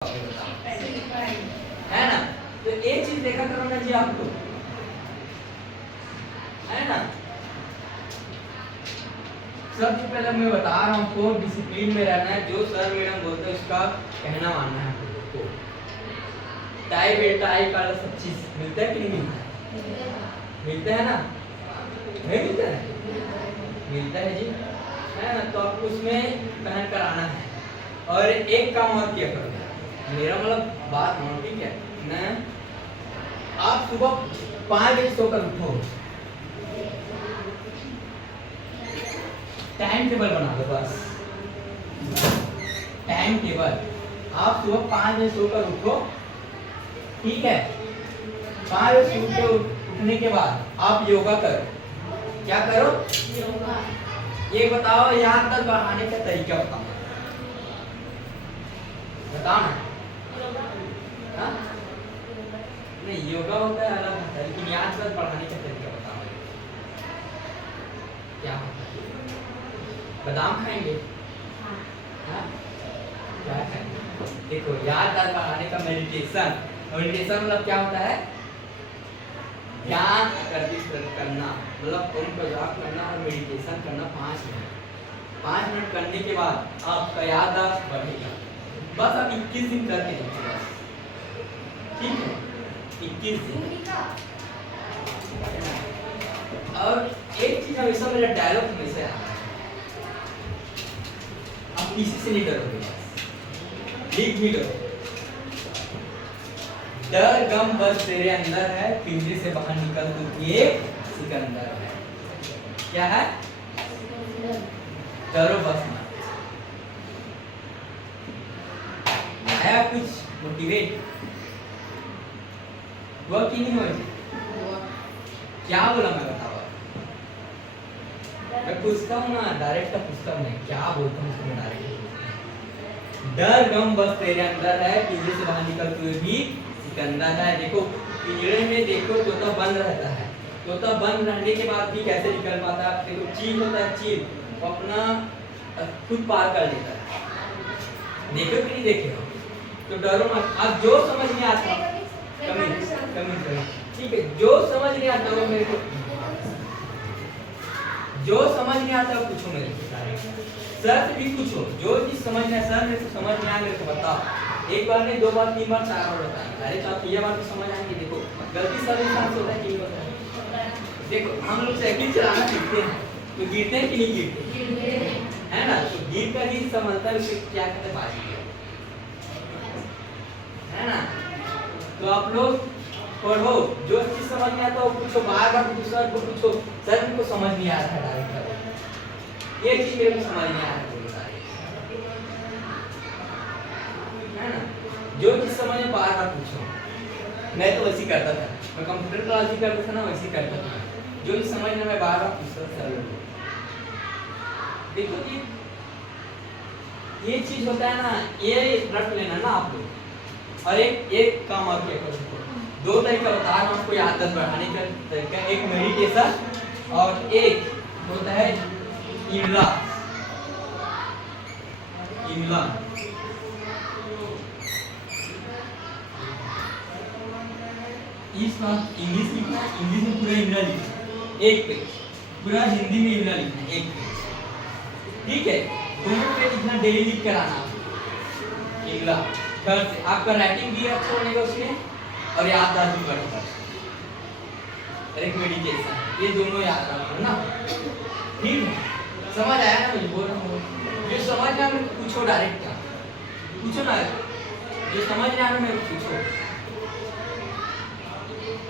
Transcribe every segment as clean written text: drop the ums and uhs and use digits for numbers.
है ना। तो एक चीज देखा करो ना जी आप लोग, है ना। सबसे पहले मैं बता रहा हूँ आपको, डिसिप्लिन में रहना है। जो सर मैडम बोलते हैं उसका कहना मानना है आपको। टाई बेल्ट टाई का सब चीज मिलता है कि नहीं मिलता है? मिलता है ना, नहीं मिलता है? मिलता है जी, है ना। तो आपको उसमें पहन कर आना है। और एक काम और किया करो, मेरा मतलब बात मान, ठीक है ना। आप सुबह 5 बजे सोकर उठो, टाइम टेबल बना लो बस। टाइम टेबल, आप सुबह 5 बजे सोकर उठो, ठीक है। 5 बजे सोकर उठने के बाद आप योगा करो। क्या करो? योगा। ये बताओ, याददाश्त बढ़ाने का तरीका बताओ, बताओ ना। हाँ? नहीं, योगा होता है अलग होता है, लेकिन याददाश्त बढ़ाने का तरीका बताओ। क्या होता है? बादाम खाएंगे? हाँ? क्या खाएंगे? देखो, याददाश्त बढ़ाने का मेडिटेशन। मेडिटेशन मतलब क्या होता है? ध्यान आकर्षित करना, मतलब ओम का जाप करना और मेडिटेशन करना 5 मिनट। 5 मिनट करने के बाद आपका याददाश्त बढ़ेगा। बस आप 21 दिन करके देखिए, बस, ठीक है। 21 दिन। और एक चीज हमेशा मेरा डायलॉग हमेशा आता है, आप किसी से नहीं डरोगे, बस लिख भी लो। डर गम बस तेरे अंदर है, पिंजरे से बाहर निकल तू ये सिकंदर है। क्या है? डरो बस मत। आया कुछ मोटिवेट हुआ कि नहीं हुआ? क्या बोला मैं बताओ? मैं पूछता हूँ ना, डायरेक्ट का पूछता हूँ, मैं क्या बोलता हूँ उसमें डायरेक्ट। डर गम बस तेरे अंदर है, पिंजरे से बाहर निकल तू भी सिकंदर है। देखो, पिंजरे में देखो तोता बंद रहता है, तोता बंद रहने के बाद भी कैसे निकल पाता है? देखो, चील होता है, चील वो अपना खुद पार कर लेता है। देखो कि नहीं देखे हो? तो डरो मत। अब जो समझ नहीं आता, कमेंट, ठीक है। जो समझ नहीं आता वो मेरे को, जो समझ नहीं आता वो पूछो मेरे को, सर से भी पूछो। जो चीज समझ नहीं आया, सर मेरे को समझ नहीं आया, मेरे को बताओ। एक बार नहीं, 2 बार, 3 बार, 4 बार बताएंगे। अरे तो आप ये बात तो समझ आएंगे। देखो, गलती सब इंसान से होता है कि नहीं होता है? देखो, हम लोग साइकिल चलाना सीखते हैं तो गिरते हैं कि नहीं गिरते? है ना। तो गिर कर ही समझता है उसे क्या कहते हैं, बाजी है ना। तो आप लोग पढ़ो, जो चीज समझ नहीं आता वो पूछो, बार बार पूछो, सर को पूछो, सर को समझ नहीं आ रहा है डायरेक्ट, ये चीज मेरे को समझ नहीं आ रहा है ना। जो चीज समझ में बार बार पूछो। मैं तो वैसे करता था, मैं कंप्यूटर क्लास भी करता था ना, वैसे करता था। जो चीज समझ में मैं बार बार पूछता था सर लोगों। देखो जी, ये चीज होता है ना, ये रट लेना ना आप लोग। और एक काम और किया करो, 2 तरीका बता रहा हूँ आपको याददाश्त बढ़ाने का तरीका। एक मेडिटेशन और एक होता है इमला। इमला इस बात इंग्लिश लिखना है, इंग्लिश में पूरा इमला लिखना है, 1 पेज। पूरा हिंदी में इमला लिखना है, 1 पेज, ठीक है। 2 पेज लिखना, डेली लिख कर आना इमला घर से। आपका राइटिंग भी अच्छा बनेगा उसमें और याददाश्त भी बढ़ेगा। और एक मेडिटेशन, ये दोनों याद रखना ना, ठीक है। समझ आया ना मुझे? बोल रहा हूँ, जो समझ ना मेरे को पूछो, डायरेक्ट क्या पूछो ना, जो समझ ना आना मेरे को पूछो।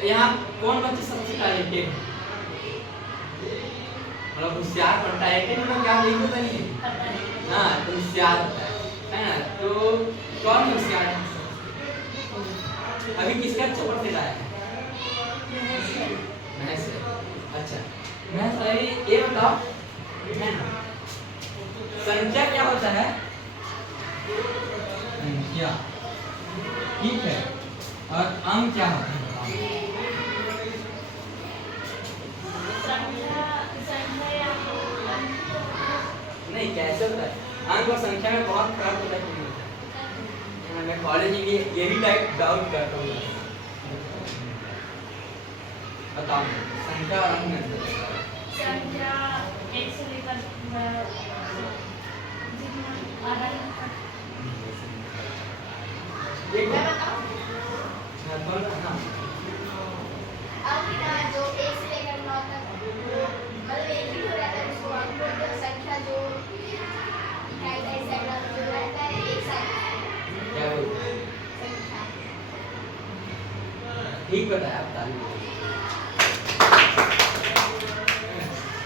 यहाँ कौन बच्चे सबसे टैलेंटेड है? मतलब होशियार पढ़ता है कि मतलब क्या नहीं होता नहीं है? हाँ, तो होशियार होता है ना। तो कौन होशियार है? अभी किसका अच्छा पढ़ते रहा है? महस। अच्छा, महस भाई ये बताओ, है ना, संख्या क्या होता है? संख्या, ठीक है। और अंक क्या होता है? नहीं, कैसे होता है? अंक और संख्या में बहुत फर्क होता है। मैं मैं कॉलेज में यही टाइप डाउट करता हूँ। बताओ संख्या और अंक में अंतर बताओ। संख्या 1 से लेकर आधा एक मैं बताऊं? हाँ बोलो हाँ। अंक जो 1 से लेकर 9 तक मतलब एक ही हो रहता है, उसको अंक बोलते हैं। संख्या जो इकाई सैकड़ा जो रहता है एक साथ क्या बोलते हैं? संख्या। ठीक बताया आप, ताली बजाइए।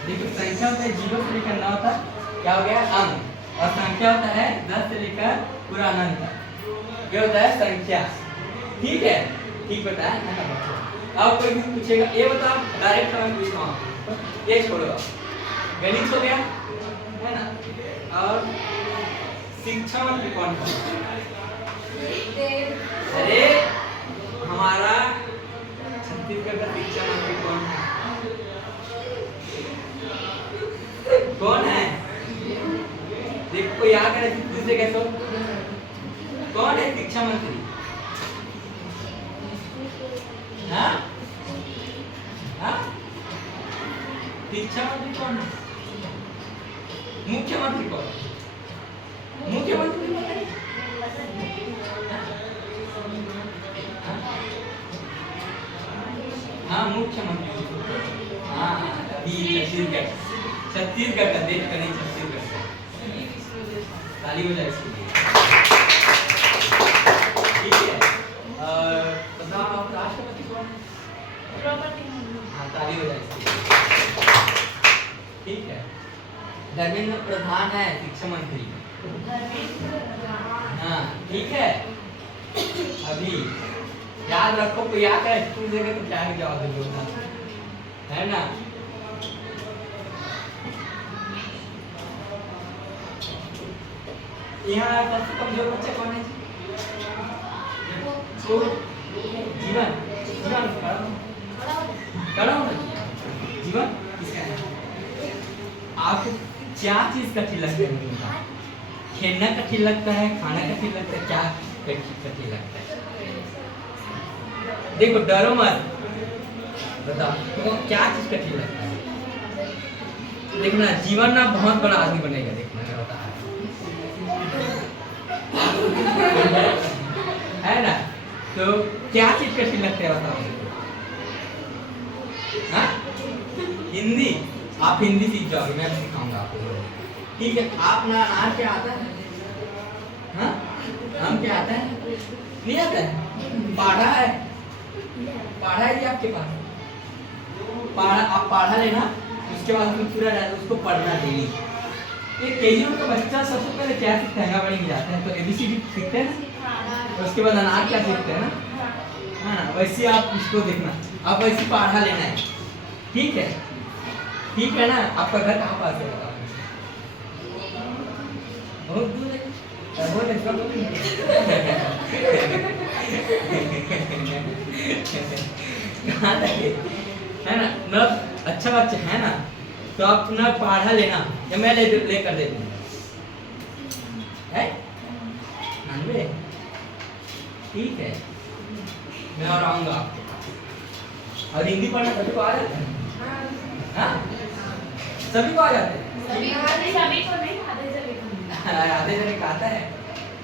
देखो संख्या होता है 0 से लेकर 9 तक, क्या हो गया अंक, और संख्या होता है 10 से लेकर पूरा अनंत तक, ये होता है संख्या। ठीक है, ठीक बताया है ना बच्चों। अब कोई भी पूछेगा ये बताओ, डायरेक्ट मैं पूछता हूँ, ये छोड़ो, गणित हो गया है ना, और शिक्षा मंत्री कौन था? अरे हमारा छत्तीसगढ़ का शिक्षा मंत्री कौन है? कौन है? देखो कोई याद है दूसरे कैसे हो? कौन है शिक्षा मंत्री? हाँ हाँ, शिक्षा मंत्री कौन है? मुख्यमंत्री कौन है? मुख्यमंत्री कौन है? हाँ मुख्यमंत्री, हाँ अभी छत्तीसगढ़ का देश का नहीं, छत्तीसगढ़ का। ताली बजाए इसके लिए। ठीक है, बताओ आप राष्ट्रपति कौन है? द्रौपदी मुर्मू। हाँ ताली बजाए इसके लिए। ठीक है, धर्मेंद्र प्रधान है शिक्षा मंत्री। हाँ ठीक है, अभी याद रखो, कोई याद है स्कूल देगा तो क्या जवाब दोगे, है ना? यहाँ सबसे कमजोर बच्चा कौन है? तो जीवन, जीवन खड़ा होना चाहिए। जीवन किसका है? आपको क्या चीज कठिन लगता है? खेलना कठिन लगता है, खाना कठिन लगता है, क्या कठिन लगता है? देखो डरो मत, बताओ तुमको क्या चीज कठिन लगता है? देखना जीवन ना बहुत बड़ा आदमी बनेगा, देखना मैं बता है ना। तो क्या चीज कठिन लगता है बताओ? हाँ हिंदी, आप हिंदी सीख जाओगे, मैं सिखाऊंगा आपको। ठीक है, आप ना अनार क्या आता है? हाँ आम क्या आता है? नहीं आता है? पाढ़ा है, पाढ़ा है जी आपके पास? पाढ़ा, आप पाढ़ा लेना, उसके बाद उसको पूरा उसको पढ़ना डेली। एक केजी का बच्चा सबसे पहले क्या सीखता है? अंगनवाड़ी में जाता है तो एबीसीडी सीखते हैं ना, उसके बाद अनार क्या सीखते हैं ना, है ना? वैसे आप इसको देखना, आप वैसे पाढ़ा लेना है। ठीक है, ठीक है ना? आपका घर कहाँ पास है बताओ? बहुत दूर है, बहुत अच्छा कहाँ लगे है ना? न अच्छा बच्चा है ना, तो आप ना पाढ़ा लेना या मैं लेकर दे दूँगा, है 99। ठीक है, मैं और आऊँगा आपके पास। और हिंदी पढ़ना सभी को आ जाता है? हाँ सभी को आ जाते हैं? सभी को नहीं, आधे जने का आता है।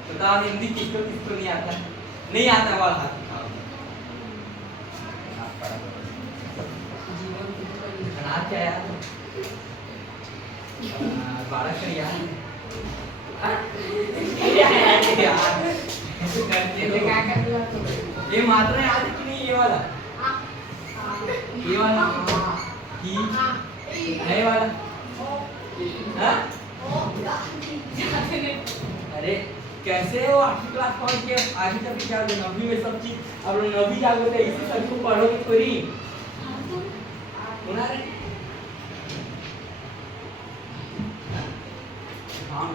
बताओ हिंदी किसको किसको नहीं आता? नहीं आता वाला हाथ उठाओ। अनार क्या याद है? 12 का याद है? ये मात्रा याद है कि नहीं? ये वाला, ये वाला कि नए वाला, हाँ? अरे कैसे हो 8वीं क्लास पहुंच के आगे तक क्या 9वीं में सब चीज, अब 9वीं जाओगे तो इसी सब को पढ़ोगे थोड़ी सुना रहे? हाँ